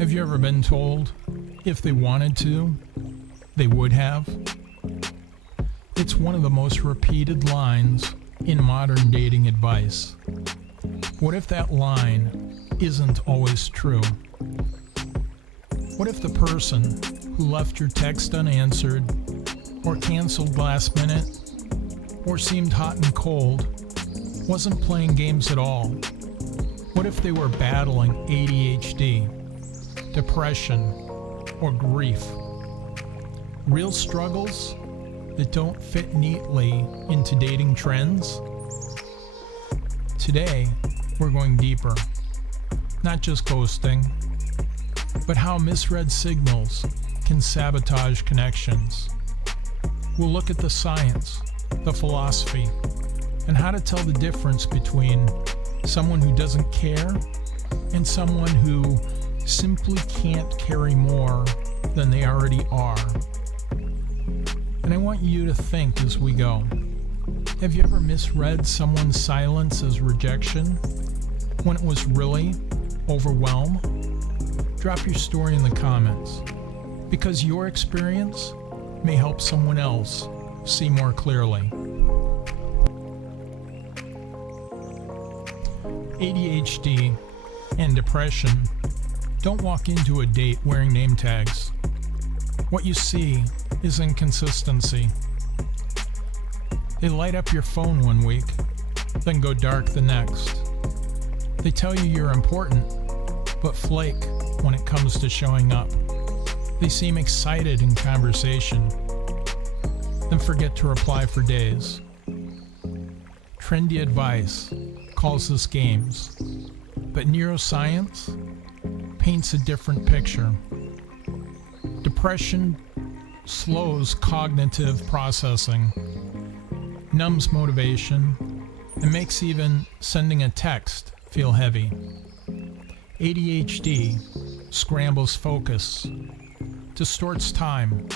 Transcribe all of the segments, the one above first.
Have you ever been told if they wanted to, they would have? It's one of the most repeated lines in modern dating advice. What if that line isn't always true? What if the person who left your text unanswered, or canceled last minute, or seemed hot and cold, wasn't playing games at all? What if they were battling ADHD, depression, or grief? Real struggles that don't fit neatly into dating trends? Today, we're going deeper. Not just ghosting, but how misread signals can sabotage connections. We'll look at the science, the philosophy, and how to tell the difference between someone who doesn't care and someone who simply can't carry more than they already are. And I want you to think as we go. Have you ever misread someone's silence as rejection when it was really overwhelm? Drop your story in the comments, because your experience may help someone else see more clearly. ADHD and depression don't walk into a date wearing name tags. What you see is inconsistency. They light up your phone one week, then go dark the next. They tell you you're important, but flake when it comes to showing up. They seem excited in conversation, then forget to reply for days. Trendy advice calls this games, but neuroscience paints a different picture. Depression slows cognitive processing, numbs motivation, and makes even sending a text feel heavy. ADHD scrambles focus, distorts time,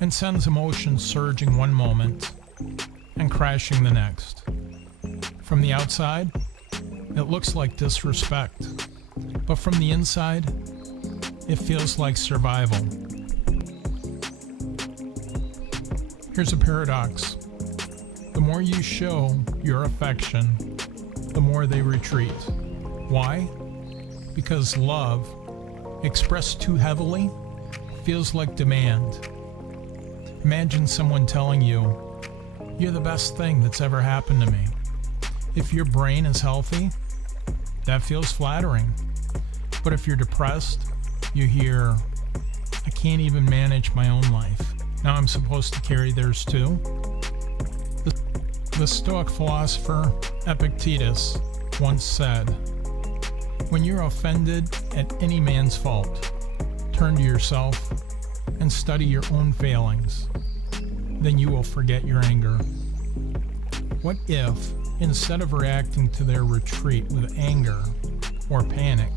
and sends emotions surging one moment and crashing the next. From the outside, it looks like disrespect, but from the inside, it feels like survival. Here's a paradox. The more you show your affection, the more they retreat. Why? Because love, expressed too heavily, feels like demand. Imagine someone telling you, "You're the best thing that's ever happened to me." If your brain is healthy, that feels flattering. But if you're depressed, you hear, "I can't even manage my own life. Now I'm supposed to carry theirs too?" The Stoic philosopher Epictetus once said, "When you're offended at any man's fault, turn to yourself and study your own failings. Then you will forget your anger." What if, instead of reacting to their retreat with anger or panic,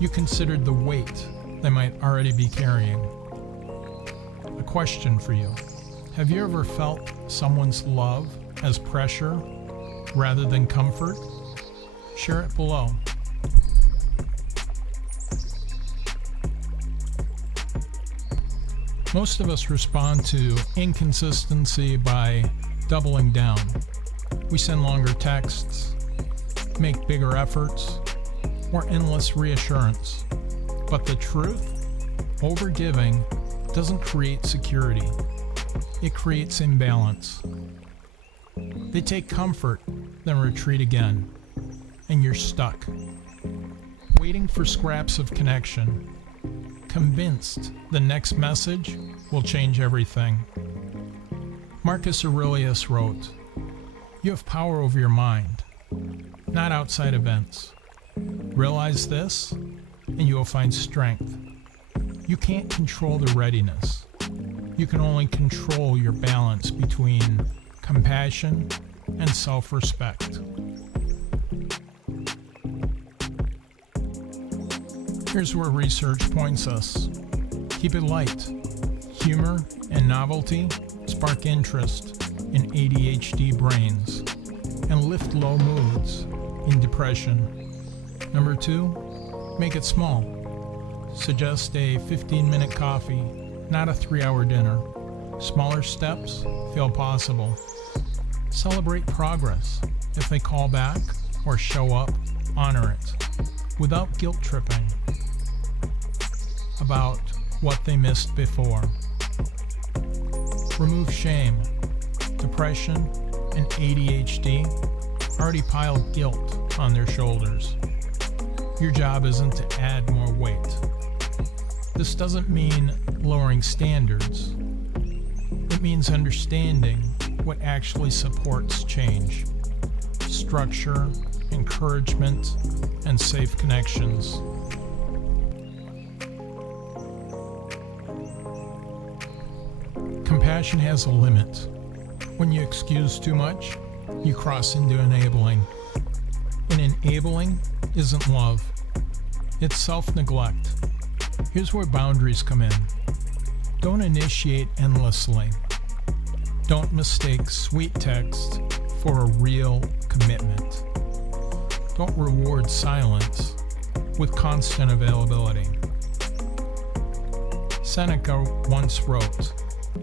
you considered the weight they might already be carrying? A question for you. Have you ever felt someone's love as pressure rather than comfort? Share it below. Most of us respond to inconsistency by doubling down. We send longer texts, make bigger efforts, or endless reassurance. But the truth? Overgiving doesn't create security. It creates imbalance. They take comfort, then retreat again, and you're stuck, waiting for scraps of connection, convinced the next message will change everything. Marcus Aurelius wrote, "You have power over your mind, not outside events. Realize this, and you will find strength. You can't control the readiness. You can only control your balance between compassion and self-respect." Here's where research points us. Keep it light. Humor and novelty spark interest in ADHD brains and lift low moods in depression. Number 2, make it small. Suggest a 15-minute coffee, not a 3-hour dinner. Smaller steps feel possible. Celebrate progress. If they call back or show up, honor it without guilt tripping about what they missed before. Remove shame. Depression and ADHD already pile guilt on their shoulders. Your job isn't to add more weight. This doesn't mean lowering standards. It means understanding what actually supports change. Structure, encouragement, and safe connections. Compassion has a limit. When you excuse too much, you cross into enabling. And enabling isn't love. It's self-neglect. Here's where boundaries come in. Don't initiate endlessly. Don't mistake sweet text for a real commitment. Don't reward silence with constant availability. Seneca once wrote,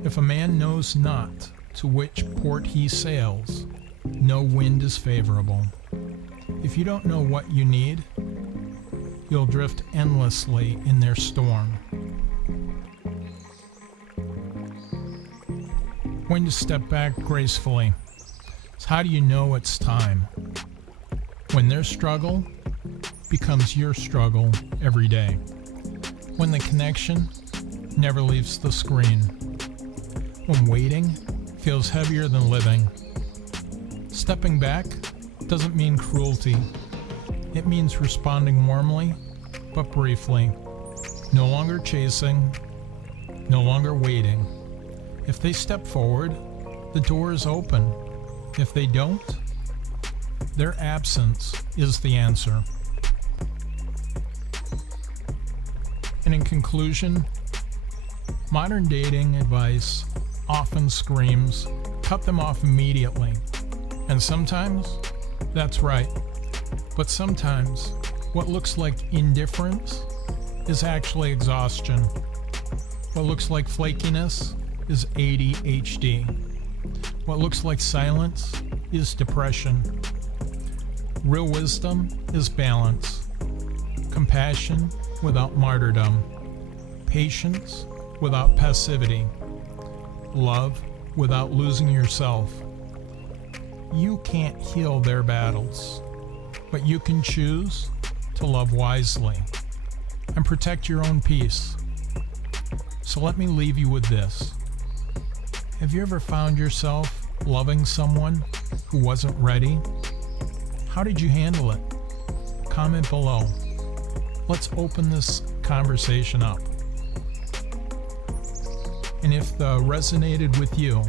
"If a man knows not to which port he sails, no wind is favorable." If you don't know what you need, you'll drift endlessly in their storm. When to step back gracefully. So how do you know it's time? When their struggle becomes your struggle every day. When the connection never leaves the screen. When waiting feels heavier than living. Stepping back doesn't mean cruelty. It means responding warmly, but briefly. No longer chasing, no longer waiting. If they step forward, the door is open. If they don't, their absence is the answer. And in conclusion, modern dating advice often screams, cut them off immediately. And sometimes, that's right. But sometimes, what looks like indifference is actually exhaustion. What looks like flakiness is ADHD. What looks like silence is depression. Real wisdom is balance. Compassion without martyrdom. Patience without passivity. Love without losing yourself. You can't heal their battles, but you can choose to love wisely and protect your own peace. So let me leave you with this. Have you ever found yourself loving someone who wasn't ready? How did you handle it? Comment below. Let's open this conversation up. And if the resonated with you,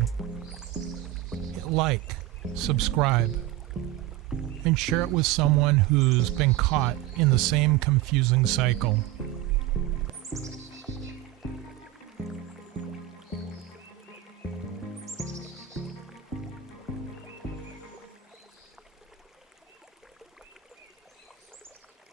like, subscribe, and share it with someone who's been caught in the same confusing cycle.